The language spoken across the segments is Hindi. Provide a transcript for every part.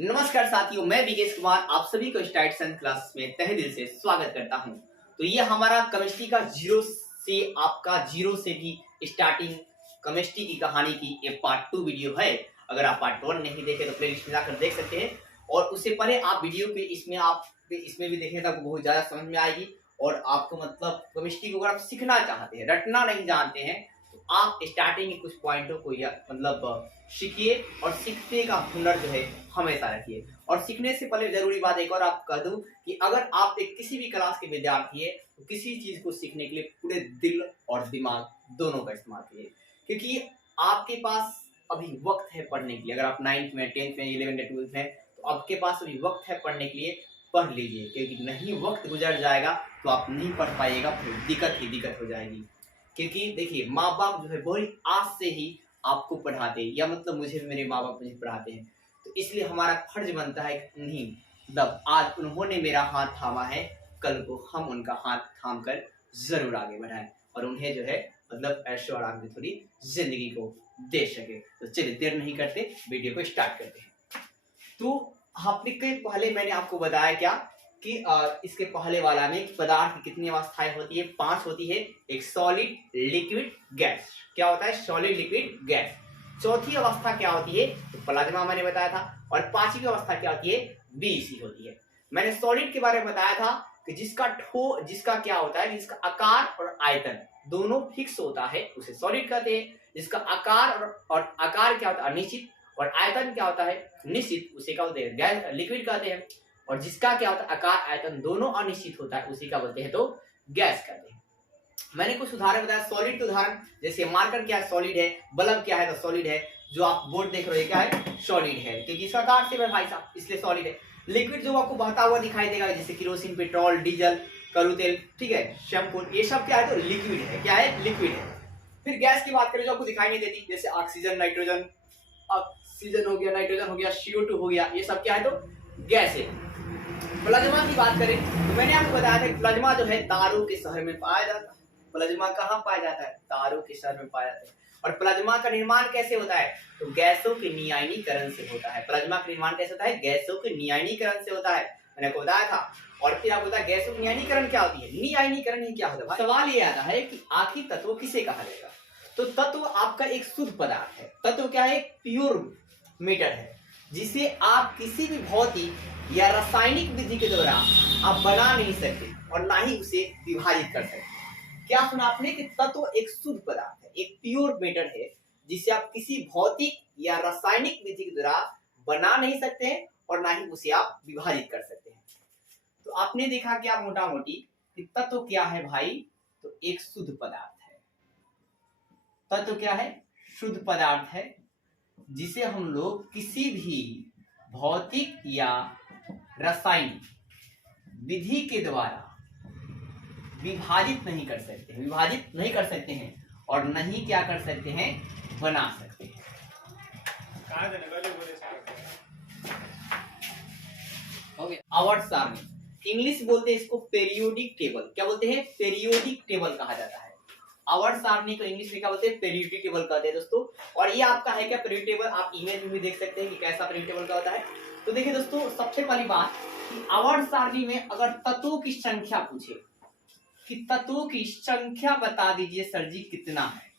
नमस्कार साथियों, मैं विकेश कुमार आप सभी को स्टार्ट साइंस क्लास में तहे दिल से स्वागत करता हूं। तो ये हमारा केमिस्ट्री का जीरो से भी स्टार्टिंग केमिस्ट्री की कहानी की ये पार्ट 2 वीडियो है। अगर आप पार्ट 1 नहीं देखे तो प्लेलिस्ट में जाकर देख सकते हैं। और उससे पहले आप वीडियो पे इसमें भी देखने तक बहुत ज्यादा समझ में आएगी। और आपको मतलब केमिस्ट्री को अगर आप सीखना चाहते हैं, रटना नहीं जानते हैं, तो आप स्टार्टिंग के कुछ पॉइंटों को मतलब सीखिए और सीखने का हुनर जो है हमेशा रखिए। और सीखने से पहले जरूरी बात एक और आप कह दूं कि अगर आप एक किसी भी क्लास के विद्यार्थी है तो किसी चीज को सीखने के लिए पूरे दिल और दिमाग दोनों का इस्तेमाल कीजिए, क्योंकि आपके पास अभी वक्त है पढ़ने के लिए। अगर आप 9th में, 10th में, 11th में, 12th में, तो आपके पास अभी वक्त है पढ़ने के लिए, पढ़ लीजिए। क्योंकि नहीं वक्त गुजर जाएगा तो आप नहीं पढ़ पाइएगा, फिर दिक्कत हो जाएगी। क्योंकि देखिए, माँ बाप जो है बड़ी आस से ही आपको पढ़ाते हैं, या मतलब मुझे मेरे माँ बाप मुझे पढ़ाते हैं, तो इसलिए हमारा फर्ज बनता है कि नहीं, मतलब आज उन्होंने मेरा हाथ थामा है, कल को हम उनका हाथ थाम कर जरूर आगे बढ़ाएं और उन्हें जो है मतलब ऐशो आराम से थोड़ी जिंदगी को दे सके। तो चलिए देर नहीं करते, वीडियो को स्टार्ट करते हैं। तो आपने के पहले मैंने आपको बताया क्या कि इसके पहले वाला में पदार्थ की कितनी अवस्थाएं होती है? 5 होती है। एक सॉलिड, लिक्विड, गैस। क्या होता है? Solid, liquid, gas. चौथी अवस्था क्या होती है? तो प्लाज्मा मैंने बताया था। और 5वीं अवस्था क्या होती है? बीसी होती है। मैंने सॉलिड के बारे में बताया था कि जिसका क्या होता है, जिसका आकार और आयतन दोनों फिक्स होता है उसे सॉलिड कहते हैं। जिसका आकार और आकार क्या होता है? अनिश्चित, और आयतन क्या होता है? निश्चित, उसे क्या बोलते हैं? गैस, लिक्विड कहते हैं। और जिसका क्या होता है? आकार आयतन दोनों अनिश्चित होता है, उसी का बोलते हैं तो गैस कहते हैं। मैंने कुछ उदाहरण बताया सॉलिड के उदाहरण, जैसे मार्कर क्या है? सॉलिड है। बल्ब क्या है? तो सॉलिड है। जो आप बोर्ड देख रहे हो क्या है? सॉलिड है, क्योंकि इसका आकार सेम है भाई साहब, इसलिए सॉलिड है। लिक्विड जो आपको बहता हुआ दिखाई देगा, जैसे केरोसिन, पेट्रोल, डीजल, कड़ू तेल, ठीक है, शैम्पू, ये सब क्या है? तो लिक्विड है। क्या है? लिक्विड है। फिर गैस की बात करें जो आपको दिखाई नहीं देती, जैसे ऑक्सीजन, नाइट्रोजन, ऑक्सीजन हो गया, नाइट्रोजन हो गया, CO2 हो गया, ये सब क्या है? तो गैस है। प्लाज्मा की बात करें तो मैंने आपको बताया था कि प्लाज्मा जो है तारों के शहर में पाया जाता है। प्लाज्मा कहाँ पाया जाता है? तारों के शहर में पाया जाता है। और प्लाज्मा का निर्माण कैसे होता है? तो गैसों के नियायनीकरण से होता है। प्लाज्मा का निर्माण कैसे होता है? गैसों के नियायनीकरण से होता है, मैंने आपको बताया था। और फिर आपको बताया गैसों की नियायनीकरण क्या होती है? नियायनीकरण ही क्या होता है? सवाल ये आता है कि आखिर तत्व किसे कहा जाएगा? तो तत्व आपका एक शुद्ध पदार्थ है। तत्व क्या है? प्योर मैटर है, जिसे आप किसी भी भौतिक या रासायनिक विधि के द्वारा आप बना नहीं सकते और ना ही उसे विभाजित कर सकते। क्या सुना आपने कि तत्व एक शुद्ध पदार्थ है, एक प्योर मैटर है, जिसे आप किसी भौतिक या रासायनिक विधि के द्वारा बना नहीं सकते हैं और ना ही उसे आप विभाजित कर सकते हैं। तो आपने देखा क्या मोटा मोटी कि तत्व क्या है भाई? तो एक शुद्ध पदार्थ है। तत्व क्या है? शुद्ध पदार्थ है, जिसे हम लोग किसी भी भौतिक या रासायनिक विधि के द्वारा विभाजित नहीं कर सकते हैं और नहीं क्या कर सकते हैं? बना सकते हैं। आवर्त सारणी, इंग्लिश बोलते हैं इसको पेरियोडिक टेबल। क्या बोलते हैं? पेरियोडिक टेबल कहा जाता है। आवर्त सारणी को इंग्लिश में क्या बोलते हैं? पेरियोडिक टेबल कहते हैं दोस्तों। और ये आपका है क्या? पेरियोडिक टेबल आप इमेज में भी देख सकते हैं कि कैसा पेरियोडिक टेबल का होता है। तो देखिए दोस्तों, सबसे पहली बात कि आवर्त सारणी में अगर तत्वों की संख्या पूछे कि तत्वों की संख्या बता दीजिए सर जी कितना है,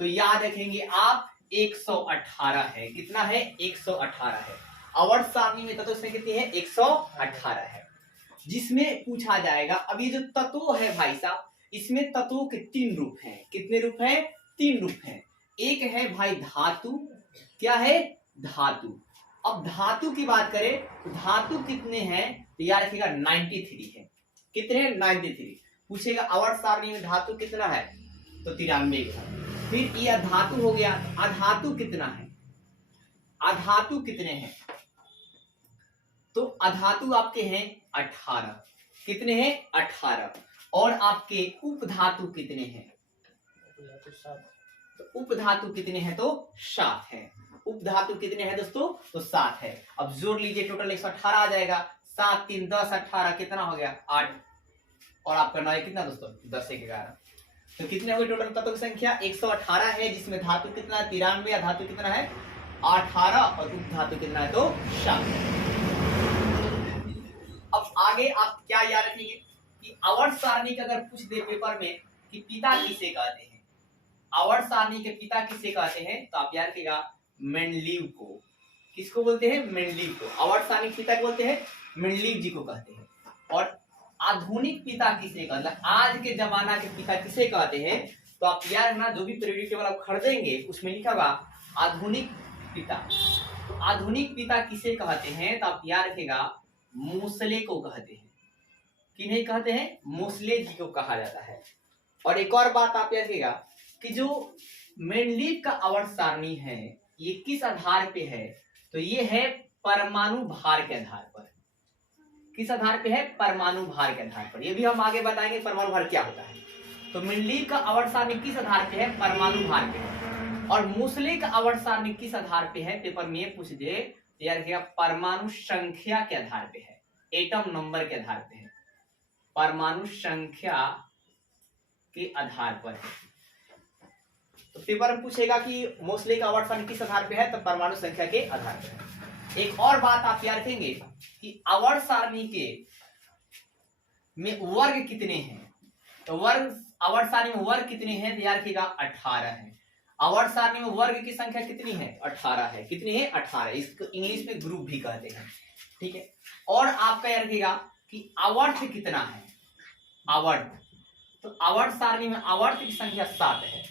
तो याद रखेंगे आप 118 है। कितना है? 118 है। आवर्त सारणी में तत्वों की संख्या कितनी है? 118 है। जिसमें पूछा जाएगा, अब ये जो तत्व है भाई साहब, इसमें तत्वों के 3 रूप हैं। कितने रूप हैं? 3 रूप हैं। एक है भाई धातु। क्या है? धातु। अब धातु की बात करें तो धातु कितने हैं? तो याद रखिएगा 93 है। कितने हैं? 93। पूछेगा आवर्त सारणी में धातु कितना है? तो 93 है। फिर ये अधातु हो गया, अधातु कितना है? अधातु कितने हैं? तो अधातु आपके हैं 18। कितने हैं? 18। और आपके उपधातु कितने हैं? तो उपधातु कितने हैं? तो 7 है। उपधातु कितने हैं दोस्तों? तो 7 है। अब जोड़ लीजिए, टोटल 118 आ जाएगा। 7 3 10 18 कितना हो गया? 8। और आपका 9 कितना दोस्तों? 10 1 11। तो कितने हो गए टोटल तत्वों की संख्या? 118 है, जिसमें धातु कितना है? 93। धातु कितना है? 18। और उपधातु कितना है? तो 7। आगे आप क्या याद रखेंगे कि आवर्त सारणी का अगर पूछ दे पेपर में कि पिता किसे कहते हैं, आवर्त सारणी के पिता किसे कहते हैं, तो आप याद रखिएगा मेंडलीव को। किसको बोलते हैं? मेंडलीव को। आवर्त सारणी के पिता को बोलते हैं मेंडलीव जी को कहते हैं। और आधुनिक पिता किसे कहते हैं, आज के जमाना के पिता किसे कहते हैं, तो आप याद रखना जो भी पीरियोडिक टेबल आप खरीदेंगे उसमें लिखा होगा आधुनिक पिता। तो आधुनिक पिता किसे कहते हैं, तो आप याद रखेगा मोसले को कहते हैं। किन्हें कहते हैं? मोसले जी को कहा जाता है। और एक और बात आप याद रखिएगा कि जो मेंडलीव का आवर्त सारणी है ये किस आधार पे है, तो ये है परमाणु भार के आधार पर। किस आधार पे है? परमाणु भार के आधार पर। ये भी हम आगे बताएंगे परमाणु भार क्या होता है। तो मेंडलीव का आवर्त सारणी किस आधार पे है? परमाणु भार पे है। और मोसले का आवर्त सारणी किस आधार पे है? पेपर में पूछ दे यार क्या, परमाणु संख्या के आधार पे है, एटम नंबर के आधार पे है, परमाणु संख्या के आधार पर है। तो पेपर में पूछेगा कि मोसले का आवर्त सारणी किस आधार पे है, तो परमाणु संख्या के आधार पर है। एक और बात आप याद रखेंगे कि आवर्त सारणी के में वर्ग कितने हैं, तो वर्ग आवर्त सारणी में वर्ग कितने हैं, तो याद रखिएगा 18 है। आवर्त सारणी में वर्ग की संख्या कितनी है? 18 है। कितनी है? 18। इसको इंग्लिश में ग्रुप भी कहते हैं, ठीक है। और आपका याद रखिएगा कि आवर्त कितना है, आवर्त, तो आवर्त सारणी में आवर्त की संख्या 7 है।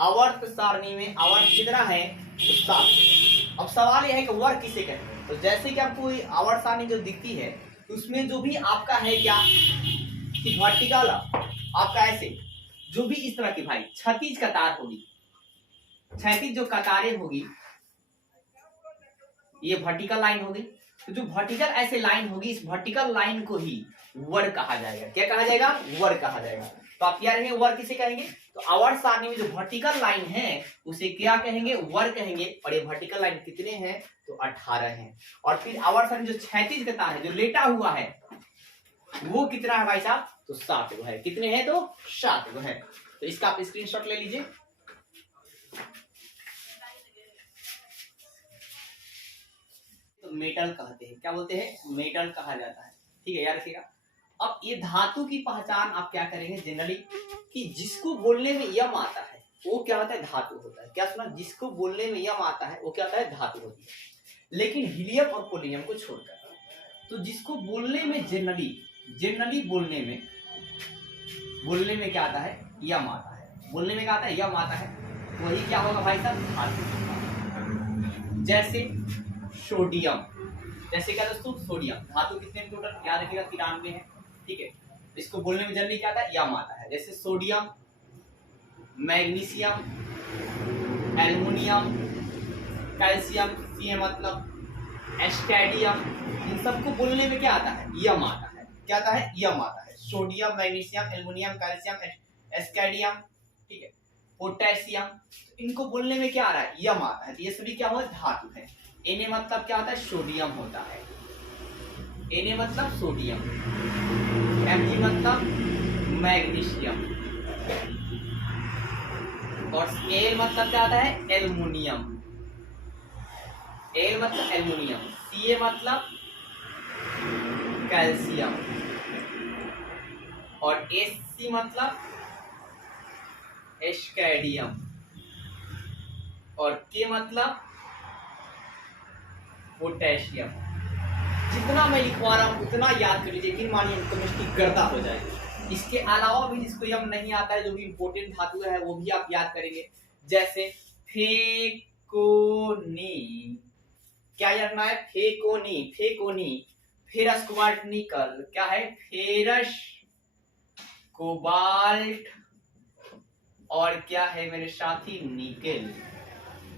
आवर्त सारणी में आवर्त कितना है? तो 7। अब सवाल यह है कि वर्ग किसे कहते हैं, तो जैसे कि आपको आवर्त सारणी जो दिखती है तो उसमें जो भी आपका है क्या कि वर्टिकल आपका ऐसे जो भी इस तरह की भाई क्षैतिज कतार होगी, क्षैतिज जो कतारें होगी ये वर्टिकल लाइन होगी। तो जो वर्टिकल ऐसे लाइन होगी इस वर्टिकल लाइन को ही वर्ग कहा जाएगा। क्या कहा जाएगा? वर्ग कहा जाएगा। तो आप याद रखेंगे वर्ग किसे कहेंगे, तो आवर्त सारणी में जो वर्टिकल लाइन है उसे क्या कहेंगे? वर्ग कहेंगे। और ये वर्टिकल लाइन कितने हैं, तो 18 हैं। और फिर आवर्त सारणी जो क्षैतिज कतार है जो लेटा हुआ है वो कितना है भाई साहब, तो 7 गो है। कितने हैं, तो 7 गो है। तो इसका आप स्क्रीनशॉट ले लीजिए। तो मेटल कहते हैं, क्या बोलते हैं? मेटल कहा जाता है, ठीक है, याद रखिएगा। अब ये धातु की पहचान आप क्या करेंगे जनरली कि जिसको बोलने में यम आता है वो क्या होता है? धातु होता है। क्या सुना? जिसको बोलने में यम आता है वो क्या होता है? धातु होती है। लेकिन हीलियम और पोलियम को छोड़कर तो जिसको बोलने में जनरली बोलने में क्या आता है? यम आता है। बोलने में क्या आता है? यम आता है। वही क्या होगा भाई साहब? धातु। जैसे सोडियम, जैसे क्या दोस्तों? सोडियम। धातु कितने टोटल याद रखिएगा? 93 है, ठीक है। इसको बोलने में जनरली क्या आता है? यम आता है। जैसे सोडियम, मैग्नीशियम, एल्युमिनियम, कैल्शियम, ये मतलब एस्टेडियम, इन सबको बोलने में क्या आता है? यम आता है। क्या आता है? यम आता है। सोडियम, मैग्नीशियम, एल्युमिनियम, कैल्शियम, एस्केडियम, ठीक है, पोटेशियम, इनको बोलने में क्या आ रहा है? यम आता है। तो ये सभी क्या हो? धातु है। Na मतलब क्या होता है? सोडियम होता है। Na मतलब सोडियम, Mg मतलब मैग्नीशियम, और Al मतलब क्या आता है? एल्युमिनियम। Al मतलब एल्युमिनियम, Ca मतलब कैल्शियम, और Sc मतलब एस्केडियम, और K मतलब पोटेशियम। जितना मैं लिखवा रहा हूं उतना याद कर लीजिए, लेकिन मानिए केमिस्ट्री गर्दा हो जाएगी। इसके अलावा भी जिसको यम नहीं आता है जो भी इंपॉर्टेंट धातु है वो भी आप याद करेंगे। जैसे फेकोनी, क्या याद है? फेकोनी, फेरस कोबाल्ट निकल, क्या है? फेरस कोबाल्ट, और क्या है मेरे साथी? निकेल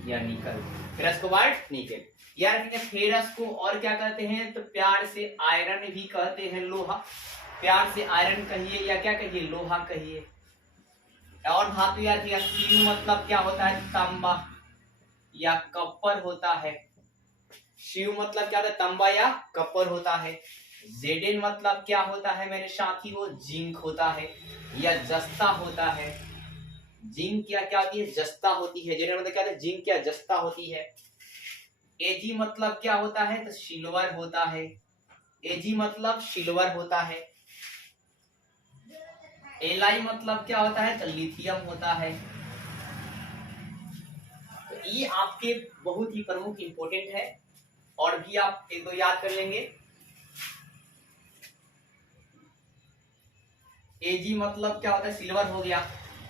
या निकल, फेरस कोबाल्ट निकेल। यार फेरस को और क्या कहते हैं? तो प्यार से आयरन भी कहते हैं, लोहा। प्यार से आयरन कहिए या क्या कहिए? लोहा कहिए। और धातु याद किया, सीयू मतलब क्या होता है? तांबा या कॉपर होता है। सीयू मतलब क्या होता है? तांबा या कॉपर होता है। जेडेन मतलब क्या होता है मेरे साथी? वो जिंक होता है या जस्ता होता है। जिंक क्या होती है? जस्ता होती है। जेडेन मतलब क्या होता है? जिंक क्या जस्ता होती है। एजी मतलब क्या होता है? तो सिल्वर होता है। Ag मतलब सिल्वर होता है। Li मतलब क्या होता है? तो लिथियम होता है। तो ये आपके बहुत ही प्रमुख इंपोर्टेंट है, और भी आप एक दो याद कर लेंगे। Ag मतलब क्या होता है? सिल्वर हो गया।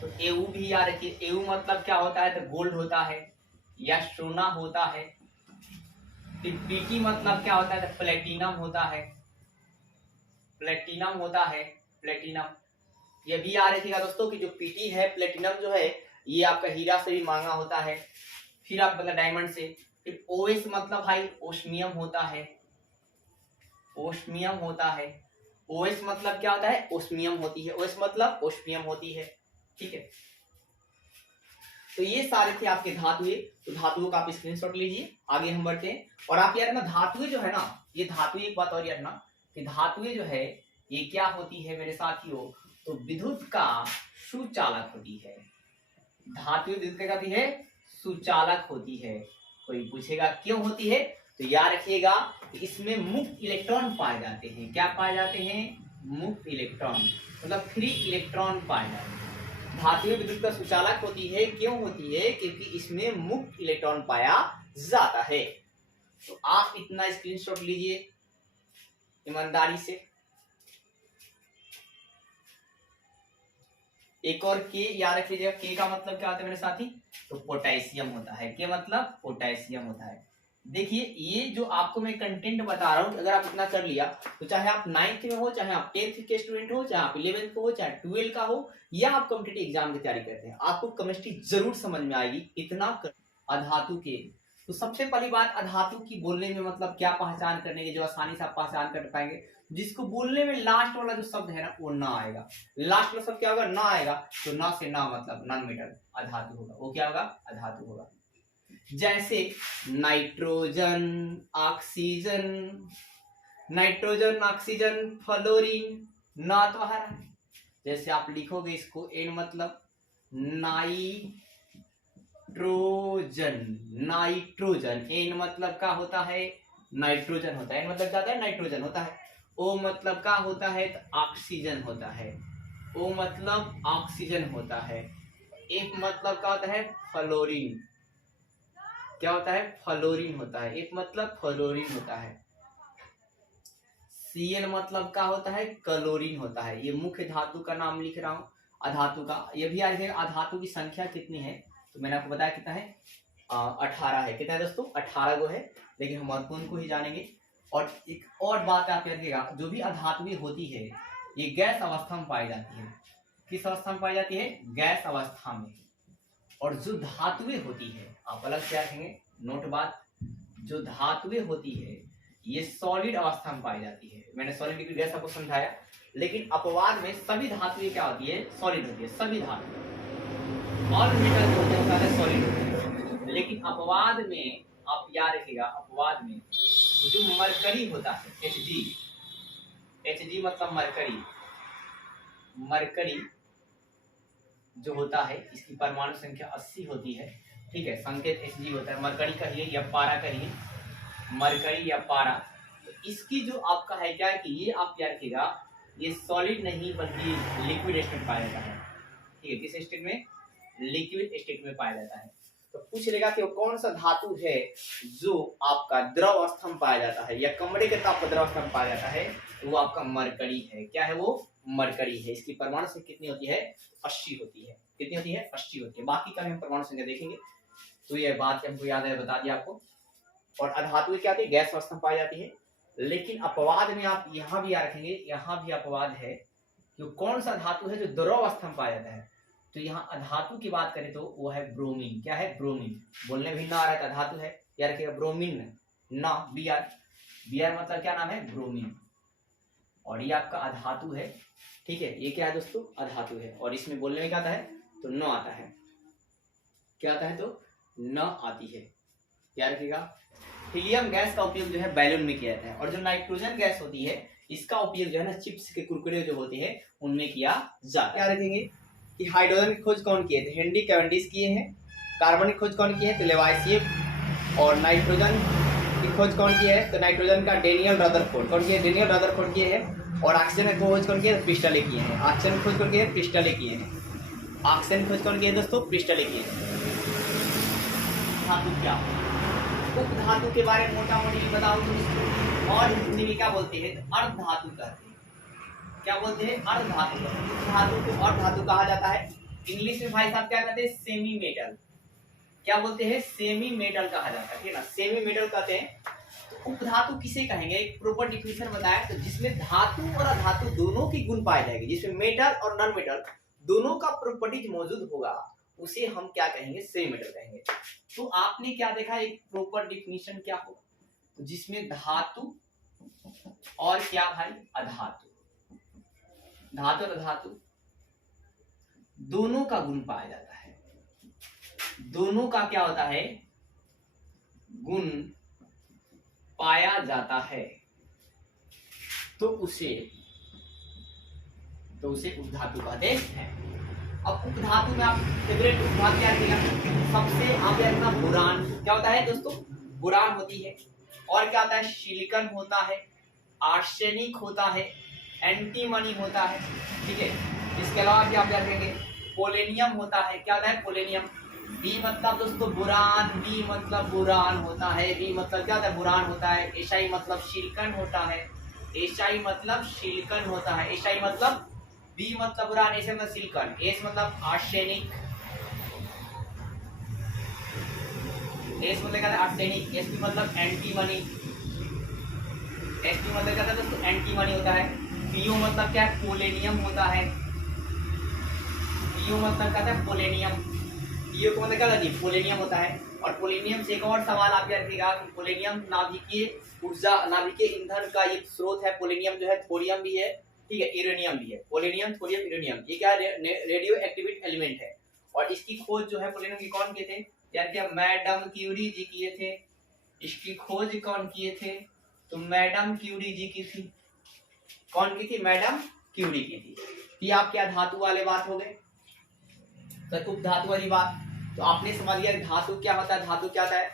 तो Au भी याद रखिए। Au मतलब क्या होता है? तो गोल्ड होता है या सोना होता है। फिर Pt मतलब क्या होता है? तो प्लेटिनम होता है। प्लेटिनम होता है, प्लेटिनम। ये भी याद रखिएगा दोस्तों कि जो Pt है, प्लेटिनम जो है, ये आपका हीरा से भी महंगा होता है, फिर आप मतलब डायमंड से। फिर OS मतलब भाई ओस्मियम होता है। ओस्मियम होता है। OS मतलब क्या होता है? ओस्मियम होती है। OS मतलब ओस्मियम होती है। ठीक है, तो ये सारे थे आपके धातुएं। तो धातुओं का आप स्क्रीनशॉट लीजिए। आगे हम बढ़ते हैं। और आप यार ना धातुएं जो है ना, ये धातुएं, एक बात और यार ना कि धातुएं जो है ये क्या होती है मेरे साथियों? तो विद्युत का सुचालक होती है। धातुएं विद्युत क्या होती है? सुचालक होती है। कोई पूछेगा क्यों होती है? तो याद रखिएगा कि इसमें मुक्त इलेक्ट्रॉन पाए जाते हैं। क्या पाए जाते हैं? मुक्त इलेक्ट्रॉन, मतलब फ्री इलेक्ट्रॉन पाए जाते हैं। धातुएं विद्युत का सुचालक होती है। क्यों होती है? क्योंकि इसमें मुक्त इलेक्ट्रॉन पाया जाता है। तो आप इतना स्क्रीनशॉट लीजिए ईमानदारी से। एक और के याद रख लीजिएगा। के का मतलब क्या होता है मेरे साथी? तो पोटेशियम होता है। के मतलब पोटेशियम होता है। देखिए ये जो आपको मैं कंटेंट बता रहा हूँ, अगर आप इतना कर लिया तो चाहे आप 9th में हो, चाहे आप 10th के स्टूडेंट हो, चाहे आप 11th को हो, चाहे 12 का हो, या आप कॉम्पिटिटिव एग्जाम की तैयारी करते हैं, आपको केमिस्ट्री जरूर समझ में आएगी। इतना कर अधातु के। तो सबसे पहली बात, अधातु की बोलने में मतलब क्या पहचान करने की जो आसानी से आप पहचान कर पाएंगे, जिसको बोलने में लास्ट वाला जो शब्द है ना वो ना आएगा। लास्ट वाला शब्द क्या होगा? ना आएगा। तो ना से ना मतलब नॉन मेटल अधातु होगा। वो क्या होगा? अधातु होगा। जैसे nitrogen, oxygen, nitrogen, oxygen, fluorine, ना तो आ रहा है। जैसे आप लिखोगे इसको, एन मतलब नाइट्रोजन, नाइट्रोजन, एन मतलब क्या होता है? नाइट्रोजन होता है। एन मतलब क्या होता है? नाइट्रोजन होता है। ओ मतलब क्या होता है? तो ऑक्सीजन होता है। ओ मतलब ऑक्सीजन होता है। एक मतलब क्या होता है? फ्लोरीन। क्या होता है? फ्लोरीन होता है। एक मतलब फ्लोरीन होता है। Cl मतलब क्या होता है? क्लोरीन होता है। ये मुख्य धातु का नाम लिख रहा हूँ, अधातु का। ये भी याद है। अधातु की संख्या कितनी है? तो मैंने आपको बताया कितना है? 18 है। कितना है दोस्तों? 18 गो है। लेकिन हम महत्वपूर्ण को ही जानेंगे। और एक और बात आप याद रखिएगा, जो भी अधातुएं होती है ये गैस अवस्था में पाई जाती है। किस अवस्था में पाई जाती है? गैस अवस्था में। और जो धातुएं होती है, आप अलग से रखेंगे नोट बात, जो धातुएं होती है ये सॉलिड अवस्था में पाई जाती है। मैंने सॉलिड लिक्विड गैस आपको समझाया। लेकिन अपवाद में सभी धातुएं क्या होती है? सॉलिड होती है। सभी धातु और मेटल जो होते हैं सॉलिड होते हैं। लेकिन अपवाद में आप याद रखिएगा, अपवाद में जो मरकरी होता है, Hg, Hg मतलब मरकरी, मरकरी जो होता है इसकी परमाणु संख्या 80 होती है। ठीक है, संकेत Hg होता है। मरकरी कहिए या पारा कहिए, मरकरी या पारा। तो इसकी जो आपका है क्या है कि ये आप याद रखिएगा, ये सॉलिड नहीं बल्कि लिक्विड स्टेट में पाया जाता है। ठीक है, किस स्टेट में? लिक्विड स्टेट में पाया जाता है। तो पूछ लेगा कि वो कौन सा धातु है जो आपका द्रव अवस्था में पाया जाता है या कमरे के ताप पर द्रव अवस्था में पाया जाता है? तो वो आपका मरकरी है। क्या है वो? मरकरी है। इसकी परमाणु संख्या कितनी होती है? 80 होती है। कितनी होती है? 80 होती है। बाकी का हम परमाणु संख्या देखेंगे। तो ये बात हमको याद है, बता दिया आपको। और अधातु क्या होती है? गैस अवस्था में पाई जाती है। लेकिन अपवाद में आप यहाँ भी याद रखेंगे, यहाँ भी अपवाद है कि कौन सा धातु है जो द्रव अवस्था में पाया जाता है। तो यहाँ अधातु की बात करें तो वो है ब्रोमीन। क्या है? ब्रोमीन। बोलने भी ना आ रहा है, अधातु है। याद रखिएगा ब्रोमीन ना, Br, Br मतलब क्या नाम है? ब्रोमीन। और ये आपका अधातु है। ठीक है, ये क्या है दोस्तों? अधातु है। और इसमें बोलने में क्या आता है? तो न आता है। क्या आता है? तो न आती है। याद रखिएगा। हीलियम गैस का उपयोग जो है बैलून में किया जाता है। और जो नाइट्रोजन गैस होती है इसका उपयोग जो है ना चिप्स के कुरकुरे जो होते हैं उनमें किया जाता है। याद रखेंगे कि हाइड्रोजन की खोज कौन किए थे? हेनरी कैवेंडिश किए हैं। कार्बन की खोज कौन की है? तो लेवाइसिएव। और नाइट्रोजन की की खोज कौन की है? तो नाइट्रोजन का डेनियल रदरफोर्ड। कौन की है? डेनियल रदरफोर्ड की है। और ऑक्सीजन की खोज कौन की है? प्रिस्टले की है। ऑक्सीजन की खोज कौन की है? प्रिस्टले की है। ऑक्सीजन की खोज कौन की है दोस्तों? प्रिस्टले की है। धातु क्या? उप धातु के बारे में मोटा मोटी बताओ दोस्तों। और हिंदी में क्या बोलते हैं? अर्ध धातु कहते हैं। क्या बोलते हैं? अर्ध धातु। धातु को अर्ध धातु कहा जाता है। इंग्लिश में भाई साहब क्या कहते हैं? Semi metal. क्या बोलते हैं? सेमी मेटल कहा जाता है, ठीक है ना, सेमी मेटल कहते हैं। तो उपधातु किसे कहेंगे? एक प्रॉपर डिफिनेशन बताया, तो जिसमें धातु और अधातु दोनों की गुण पाए जाएंगे, जिसमें मेटल और नॉन मेटल दोनों का प्रॉपर्टीज मौजूद होगा, उसे हम क्या कहेंगे? सेमी मेटल कहेंगे। तो आपने क्या देखा? एक प्रॉपर डिफिनेशन क्या होगा? तो जिसमें धातु और क्या भाई? अधातु, धातु और अधातु दोनों का गुण पाया जाता है। दोनों का क्या होता है? गुण पाया जाता है। तो उसे उपधातु कहते हैं। अब उपधातु में आप फेवरेट उपधातु क्या रखेगा? सबसे आप रखना बोरान। क्या होता है दोस्तों? बोरान होती है। और क्या होता है? सिलिकॉन होता है, आर्सेनिक होता है, एंटीमनी होता है, ठीक है। इसके अलावा क्या आप रखेंगे? पोलेनियम होता है। क्या होता है? पोलेनियम। बी मतलब दोस्तों बोरान, बी मतलब बोरान होता है। बी मतलब क्या होता है? बोरान होता है। एसआई मतलब सिलिकॉन होता है। एसआई मतलब सिलिकॉन होता है। एसआई मतलब बी मतलब बोरान, एस मतलब सिलिकॉन, एस मतलब आर्सेनिक, एस मतलब क्या है? आर्सेनिक। एस मतलब एंटीमनी, एस मतलब क्या है दोस्तों? एंटीमनी होता है। पीओ मतलब क्या है? पोलेनियम होता है। पीओ मतलब क्या है? पोलेनियम। पीओ को मतलब क्या होता है? पोलेनियम होता है। और पोलेनियम से एक और सवाल आप याद रखिएगा कि पोलेनियम नाभिकीय ऊर्जा, नाभिकीय ईंधन का एक स्रोत है। पोलेनियम जो है थोरियम भी है, ठीक है, यूरेनियम भी है। पोलेनियम, थोरियम, यूरेनियम, ये क्या रेडियो एक्टिव एलिमेंट है। और इसकी खोज जो है पोलेनियम की कौन किए थे? यानी कि मैडम क्यूरी जी किए थे। इसकी खोज कौन किए थे? तो मैडम क्यूरी जी की थी। कौन की थी? मैडम क्यूरी की थी। ये आपके धातु वाले बात हो गए, तो उपधातु वाली बात। तो आपने समझ लिया धातु क्या होता है, धातु क्या होता है।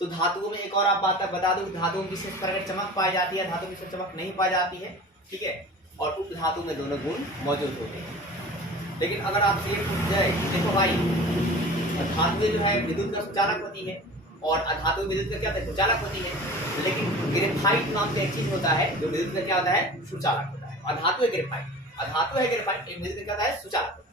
तो धातुओं में एक और आप बात बता दो, धातुओं में विशेष प्रकार की चमक पाई जाती है, धातु में विशेष चमक नहीं पाई जाती है, ठीक है। और उपधातु में दोनों गुण मौजूद होते हैं। लेकिन अगर आपसे ये पूछ जाए, देखो भाई धातुएं जो है विद्युत का सुचालक होती है और अधातु विद्युत का क्या होता है? सुचालक होती है। लेकिन ग्रेफाइट नाम का एक चीज होता है जो विद्युत का क्या होता है? सुचालक होता है। अधातु है ग्रेफाइट, अधातु है ग्रेफाइट, विद्युत का क्या होता है? सुचालक।